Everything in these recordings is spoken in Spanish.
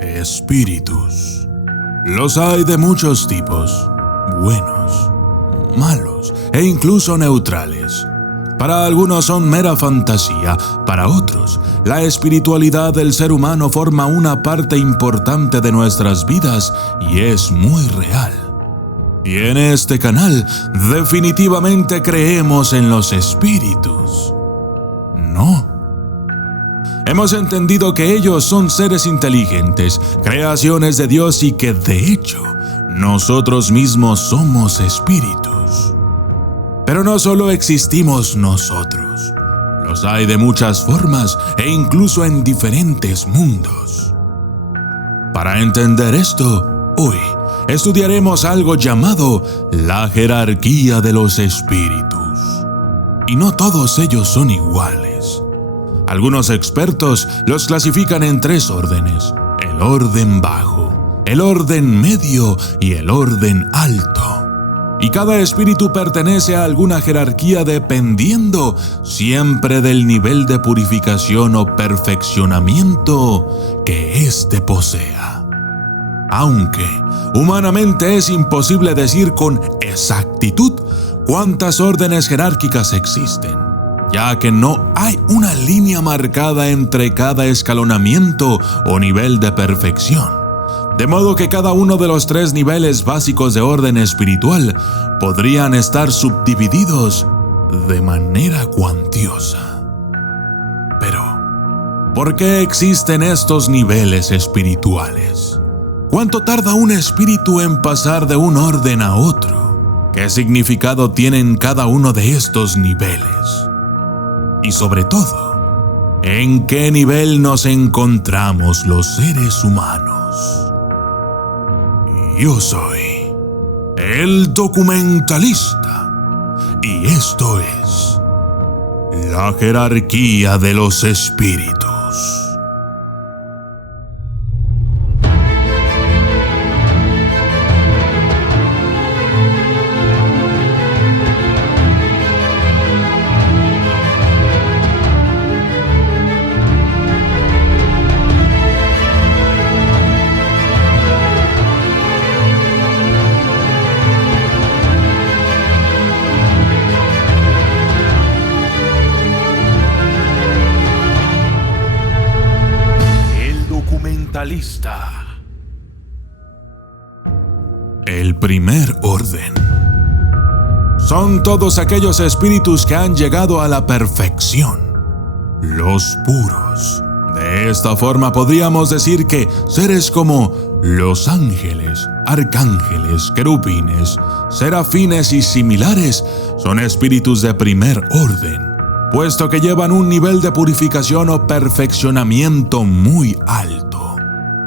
Espíritus. Los hay de muchos tipos, buenos, malos e incluso neutrales. Para algunos son mera fantasía, para otros, la espiritualidad del ser humano forma una parte importante de nuestras vidas y es muy real. Y en este canal, definitivamente creemos en los espíritus. No. Hemos entendido que ellos son seres inteligentes, creaciones de Dios y que, de hecho, nosotros mismos somos espíritus. Pero no solo existimos nosotros. Los hay de muchas formas e incluso en diferentes mundos. Para entender esto, hoy estudiaremos algo llamado la jerarquía de los espíritus. Y no todos ellos son iguales. Algunos expertos los clasifican en 3 órdenes: el orden bajo, el orden medio y el orden alto. Y cada espíritu pertenece a alguna jerarquía dependiendo siempre del nivel de purificación o perfeccionamiento que éste posea. Aunque humanamente es imposible decir con exactitud cuántas órdenes jerárquicas existen, ya que no hay una línea marcada entre cada escalonamiento o nivel de perfección. De modo que cada uno de los 3 niveles básicos de orden espiritual podrían estar subdivididos de manera cuantiosa. Pero, ¿por qué existen estos niveles espirituales? ¿Cuánto tarda un espíritu en pasar de un orden a otro? ¿Qué significado tienen cada uno de estos niveles? Y sobre todo, ¿en qué nivel nos encontramos los seres humanos? Yo soy el documentalista y esto es la jerarquía de los espíritus. El primer orden son todos aquellos espíritus que han llegado a la perfección, los puros. De esta forma podríamos decir que seres como los ángeles, arcángeles, querubines, serafines y similares son espíritus de primer orden, puesto que llevan un nivel de purificación o perfeccionamiento muy alto.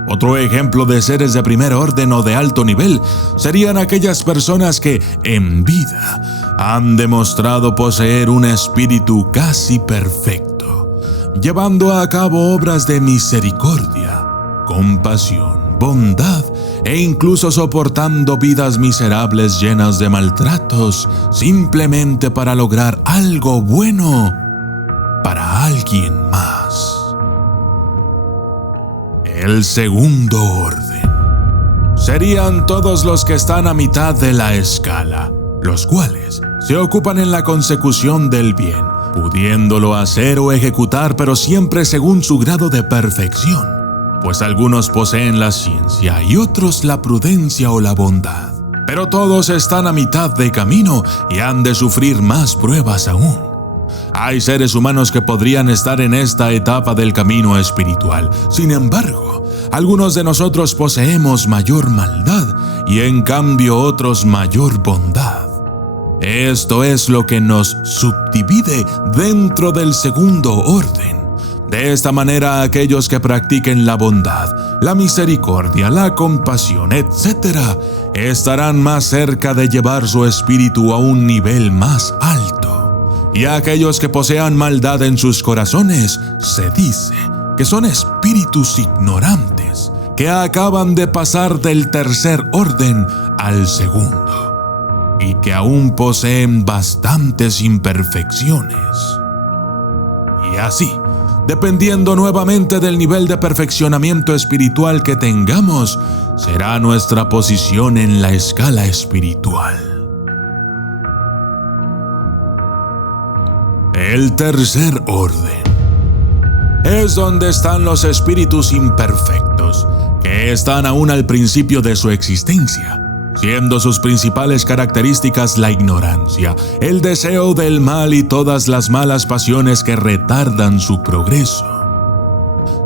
Otro ejemplo de seres de primer orden o de alto nivel serían aquellas personas que, en vida, han demostrado poseer un espíritu casi perfecto, llevando a cabo obras de misericordia, compasión, bondad e incluso soportando vidas miserables llenas de maltratos simplemente para lograr algo bueno para alguien más. El segundo orden serían todos los que están a mitad de la escala, los cuales se ocupan en la consecución del bien, pudiéndolo hacer o ejecutar, pero siempre según su grado de perfección, pues algunos poseen la ciencia y otros la prudencia o la bondad, pero todos están a mitad de camino y han de sufrir más pruebas aún. Hay seres humanos que podrían estar en esta etapa del camino espiritual. Sin embargo, algunos de nosotros poseemos mayor maldad y en cambio otros mayor bondad. Esto es lo que nos subdivide dentro del segundo orden. De esta manera, aquellos que practiquen la bondad, la misericordia, la compasión, etc., estarán más cerca de llevar su espíritu a un nivel más alto. Y a aquellos que posean maldad en sus corazones, se dice que son espíritus ignorantes, que acaban de pasar del tercer orden al segundo, y que aún poseen bastantes imperfecciones. Y así, dependiendo nuevamente del nivel de perfeccionamiento espiritual que tengamos, será nuestra posición en la escala espiritual. El tercer orden es donde están los espíritus imperfectos, que están aún al principio de su existencia, siendo sus principales características la ignorancia, el deseo del mal y todas las malas pasiones que retardan su progreso.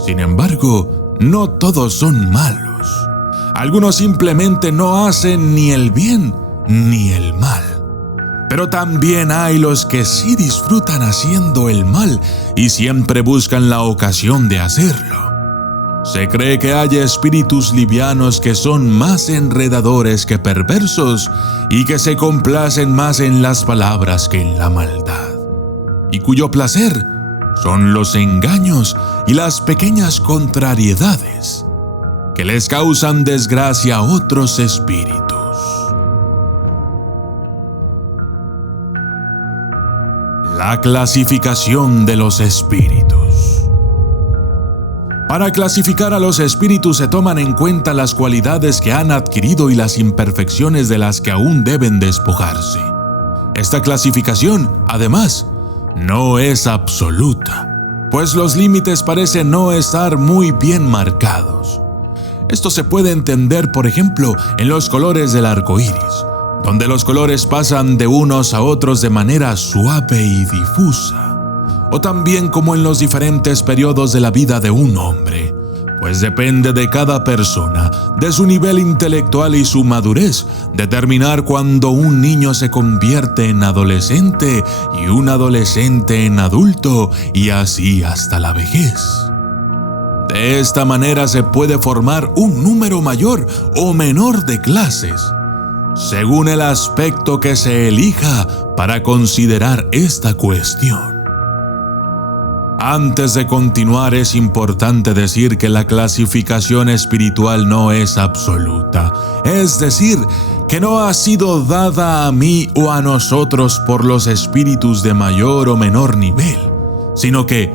Sin embargo, no todos son malos. Algunos simplemente no hacen ni el bien ni el mal. Pero también hay los que sí disfrutan haciendo el mal y siempre buscan la ocasión de hacerlo. Se cree que hay espíritus livianos que son más enredadores que perversos y que se complacen más en las palabras que en la maldad, y cuyo placer son los engaños y las pequeñas contrariedades que les causan desgracia a otros espíritus. La clasificación de los espíritus. Para clasificar a los espíritus se toman en cuenta las cualidades que han adquirido y las imperfecciones de las que aún deben despojarse. Esta clasificación, además, no es absoluta, pues los límites parecen no estar muy bien marcados. Esto se puede entender, por ejemplo, en los colores del arco iris, donde los colores pasan de unos a otros de manera suave y difusa, o también como en los diferentes periodos de la vida de un hombre, pues depende de cada persona, de su nivel intelectual y su madurez, determinar cuándo un niño se convierte en adolescente y un adolescente en adulto, y así hasta la vejez. De esta manera se puede formar un número mayor o menor de clases, según el aspecto que se elija para considerar esta cuestión. Antes de continuar, es importante decir que la clasificación espiritual no es absoluta, es decir, que no ha sido dada a mí o a nosotros por los espíritus de mayor o menor nivel, sino que,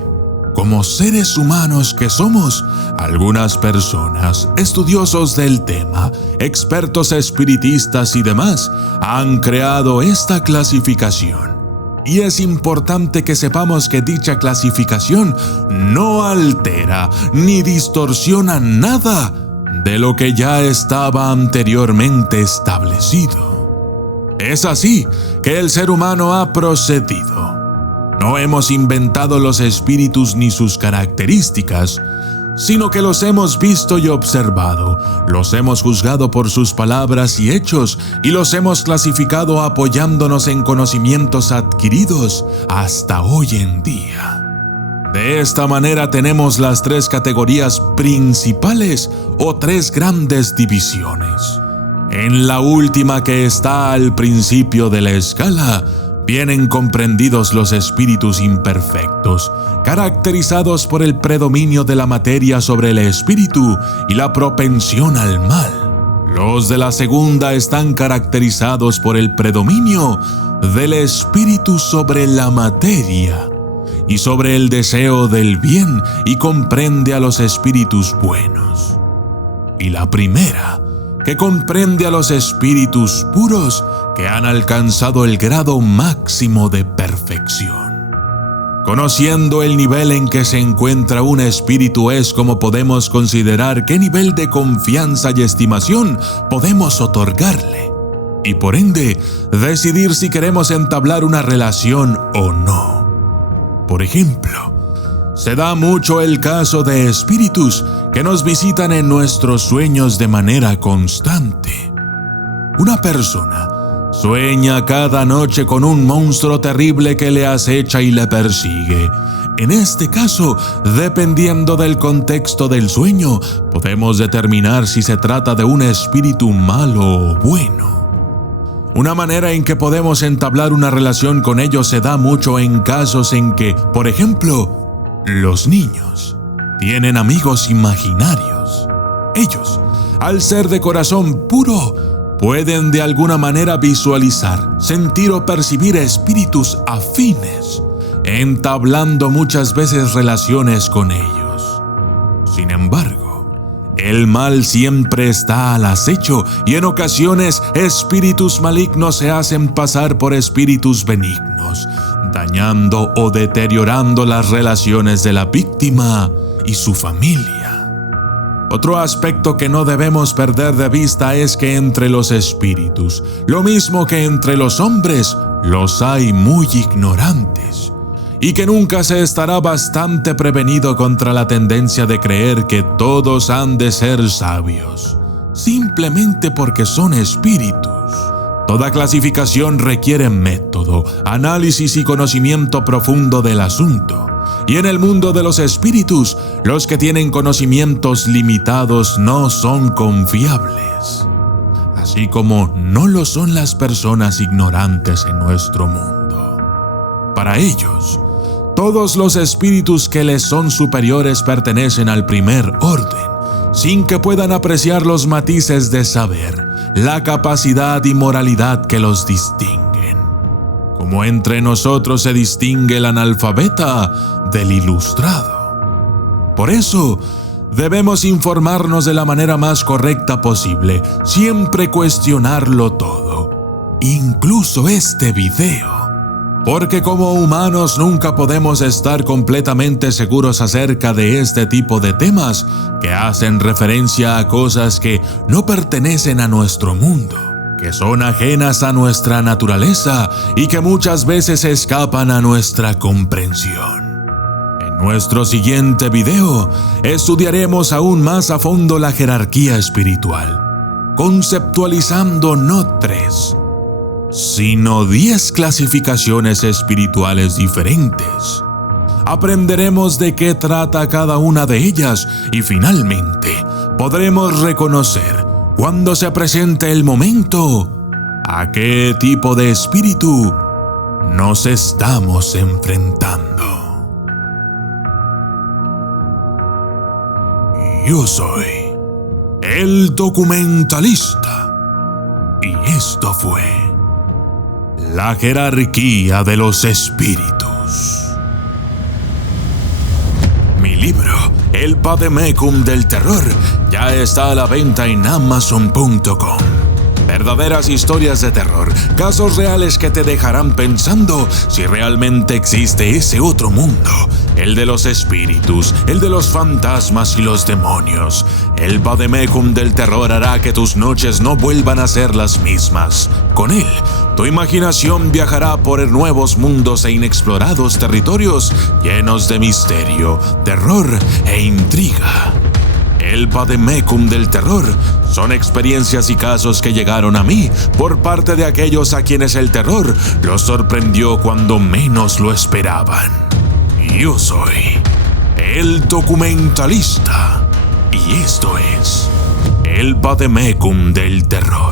como seres humanos que somos, algunas personas, estudiosos del tema, expertos espiritistas y demás, han creado esta clasificación. Y es importante que sepamos que dicha clasificación no altera ni distorsiona nada de lo que ya estaba anteriormente establecido. Es así que el ser humano ha procedido. No hemos inventado los espíritus ni sus características, sino que los hemos visto y observado, los hemos juzgado por sus palabras y hechos, y los hemos clasificado apoyándonos en conocimientos adquiridos hasta hoy en día. De esta manera tenemos las tres categorías principales o tres grandes divisiones. En la última, que está al principio de la escala, vienen comprendidos los espíritus imperfectos, caracterizados por el predominio de la materia sobre el espíritu y la propensión al mal. Los de la segunda están caracterizados por el predominio del espíritu sobre la materia y sobre el deseo del bien, y comprende a los espíritus buenos. Y la primera, que comprende a los espíritus puros que han alcanzado el grado máximo de perfección. Conociendo el nivel en que se encuentra un espíritu es como podemos considerar qué nivel de confianza y estimación podemos otorgarle, y por ende decidir si queremos entablar una relación o no. Por ejemplo, se da mucho el caso de espíritus que nos visitan en nuestros sueños de manera constante. Una persona sueña cada noche con un monstruo terrible que le acecha y le persigue. En este caso, dependiendo del contexto del sueño, podemos determinar si se trata de un espíritu malo o bueno. Una manera en que podemos entablar una relación con ellos se da mucho en casos en que, por ejemplo, los niños tienen amigos imaginarios. Ellos, al ser de corazón puro, pueden de alguna manera visualizar, sentir o percibir espíritus afines, entablando muchas veces relaciones con ellos. Sin embargo, el mal siempre está al acecho y en ocasiones espíritus malignos se hacen pasar por espíritus benignos, dañando o deteriorando las relaciones de la víctima y su familia. Otro aspecto que no debemos perder de vista es que entre los espíritus, lo mismo que entre los hombres, los hay muy ignorantes, y que nunca se estará bastante prevenido contra la tendencia de creer que todos han de ser sabios, simplemente porque son espíritus. Toda clasificación requiere método, análisis y conocimiento profundo del asunto. Y en el mundo de los espíritus, los que tienen conocimientos limitados no son confiables, así como no lo son las personas ignorantes en nuestro mundo. Para ellos, todos los espíritus que les son superiores pertenecen al primer orden, sin que puedan apreciar los matices de saber, la capacidad y moralidad que los distinguen. Como entre nosotros se distingue el analfabeta del ilustrado. Por eso, debemos informarnos de la manera más correcta posible, siempre cuestionarlo todo, incluso este video. Porque como humanos nunca podemos estar completamente seguros acerca de este tipo de temas que hacen referencia a cosas que no pertenecen a nuestro mundo, que son ajenas a nuestra naturaleza y que muchas veces escapan a nuestra comprensión. En nuestro siguiente video estudiaremos aún más a fondo la jerarquía espiritual, conceptualizando no 3, sino 10 clasificaciones espirituales diferentes. Aprenderemos de qué trata cada una de ellas y finalmente podremos reconocer, cuando se presente el momento, a qué tipo de espíritu nos estamos enfrentando. Yo soy el documentalista y esto fue la jerarquía de los espíritus. Mi libro, El Vademecum del Terror, ya está a la venta en Amazon.com. Verdaderas historias de terror, casos reales que te dejarán pensando si realmente existe ese otro mundo, el de los espíritus, el de los fantasmas y los demonios. El Vademecum del Terror hará que tus noches no vuelvan a ser las mismas. Con él, tu imaginación viajará por nuevos mundos e inexplorados territorios llenos de misterio, terror e intriga. El Vademecum del Terror son experiencias y casos que llegaron a mí por parte de aquellos a quienes el terror los sorprendió cuando menos lo esperaban. Yo soy el documentalista y esto es el Vademecum del Terror.